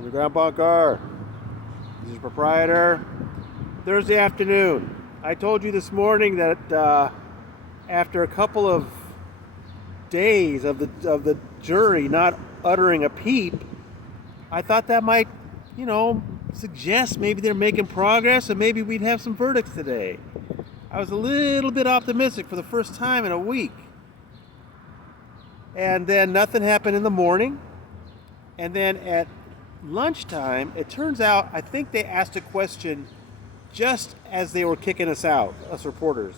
Underground Bunker. This is your proprietor. Thursday afternoon. I told you this morning that after a couple of days of the jury not uttering a peep, I thought that might, suggest maybe they're making progress and maybe we'd have some verdicts today. I was a little bit optimistic for the first time in a week. And then nothing happened in the morning. And then at lunchtime, it turns out, I think they asked a question just as they were kicking us out, us reporters.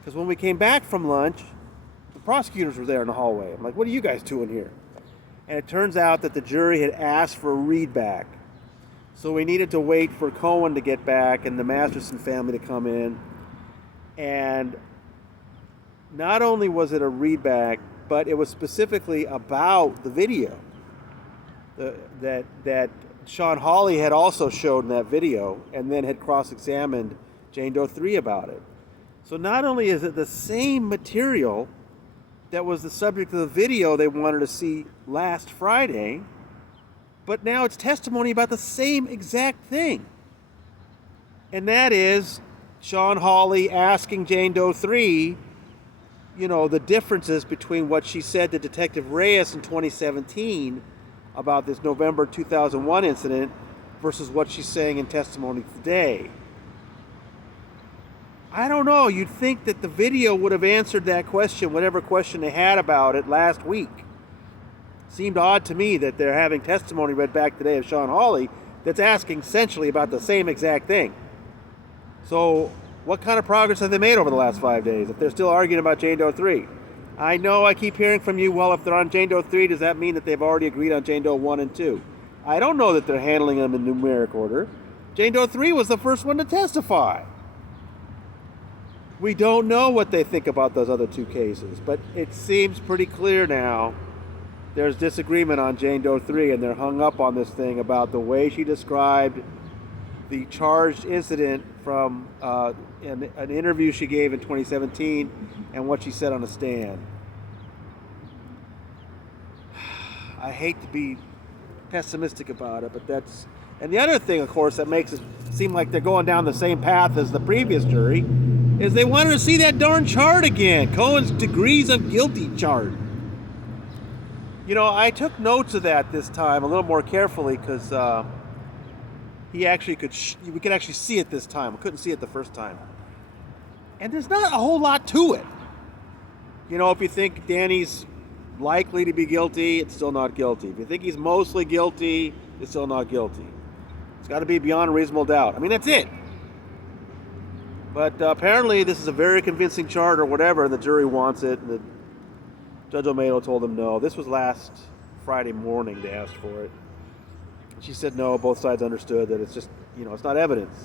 Because when we came back from lunch, the prosecutors were there in the hallway. I'm like, what are you guys doing here? And it turns out that the jury had asked for a readback. So we needed to wait for Cohen to get back and the Masterson family to come in. And not only was it a readback, but it was specifically about the video that Sean Hawley had also showed in that video and then had cross-examined Jane Doe 3 about it. So not only is it the same material that was the subject of the video they wanted to see last Friday, but now it's testimony about the same exact thing. And that is Sean Hawley asking Jane Doe 3, the differences between what she said to Detective Reyes in 2017 about this November 2001 incident versus what she's saying in testimony today. I don't know. You'd think that the video would have answered that question, whatever question they had about it last week. Seemed odd to me that they're having testimony read back today of Sean Hawley that's asking essentially about the same exact thing. So what kind of progress have they made over the last 5 days if they're still arguing about Jane Doe 3? I know I keep hearing from you, well, if they're on Jane Doe 3, does that mean that they've already agreed on Jane Doe 1 and 2? I don't know that they're handling them in numeric order. Jane Doe 3 was the first one to testify. We don't know what they think about those other two cases, but it seems pretty clear now there's disagreement on Jane Doe 3, and they're hung up on this thing about the way she described the charged incident from an interview she gave in 2017 and what she said on a stand. I hate to be pessimistic about it, but that's... And the other thing, of course, that makes it seem like they're going down the same path as the previous jury is they wanted to see that darn chart again, Cohen's degrees of guilty chart. I took notes of that this time a little more carefully because we could actually see it this time. We couldn't see it the first time. And there's not a whole lot to it. If you think Danny's likely to be guilty, it's still not guilty. If you think he's mostly guilty, it's still not guilty. It's got to be beyond a reasonable doubt. I mean, that's it. But apparently this is a very convincing chart or whatever, and the jury wants it. And Judge O'Malley told them no. This was last Friday morning they asked for it. She said no, both sides understood that it's just, it's not evidence.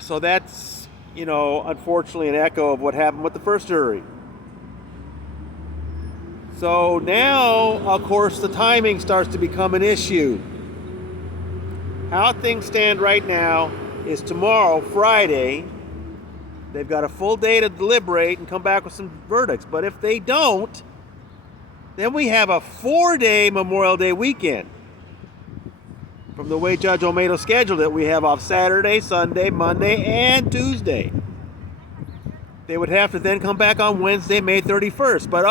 So that's, unfortunately an echo of what happened with the first jury. So now, of course, the timing starts to become an issue. How things stand right now is tomorrow, Friday, they've got a full day to deliberate and come back with some verdicts. But if they don't, then we have a 4-day Memorial Day weekend. From the way Judge O'Malley scheduled it, we have off Saturday, Sunday, Monday, and Tuesday. They would have to then come back on Wednesday, May 31st. But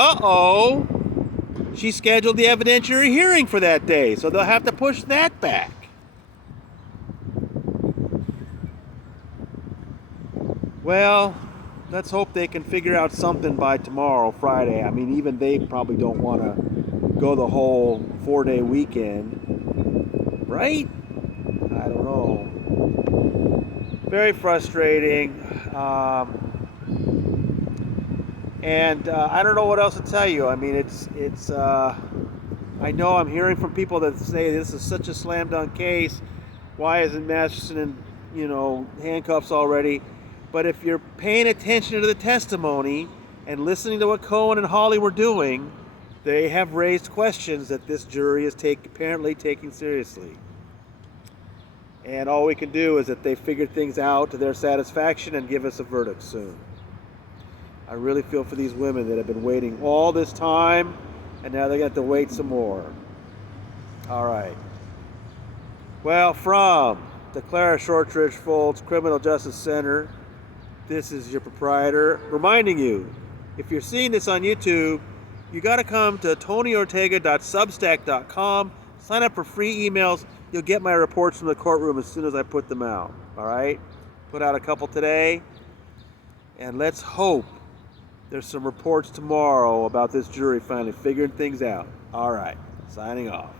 she scheduled the evidentiary hearing for that day, so they'll have to push that back. Well, let's hope they can figure out something by tomorrow, Friday. I mean, even they probably don't want to go the whole 4-day weekend, right? I don't know. Very frustrating. And I don't know what else to tell you. I mean, it's. I know I'm hearing from people that say this is such a slam dunk case. Why isn't Masterson in, handcuffs already? But if you're paying attention to the testimony and listening to what Cohen and Hawley were doing, they have raised questions that this jury is apparently taking seriously. And all we can do is that they figured things out to their satisfaction and give us a verdict soon. I really feel for these women that have been waiting all this time, and now they got to wait some more. All right. Well, from the Clara Shortridge Folds Criminal Justice Center, this is your proprietor reminding you, if you're seeing this on YouTube, you got to come to tonyortega.substack.com, sign up for free emails. You'll get my reports from the courtroom as soon as I put them out. All right? Put out a couple today, and let's hope there's some reports tomorrow about this jury finally figuring things out. All right, signing off.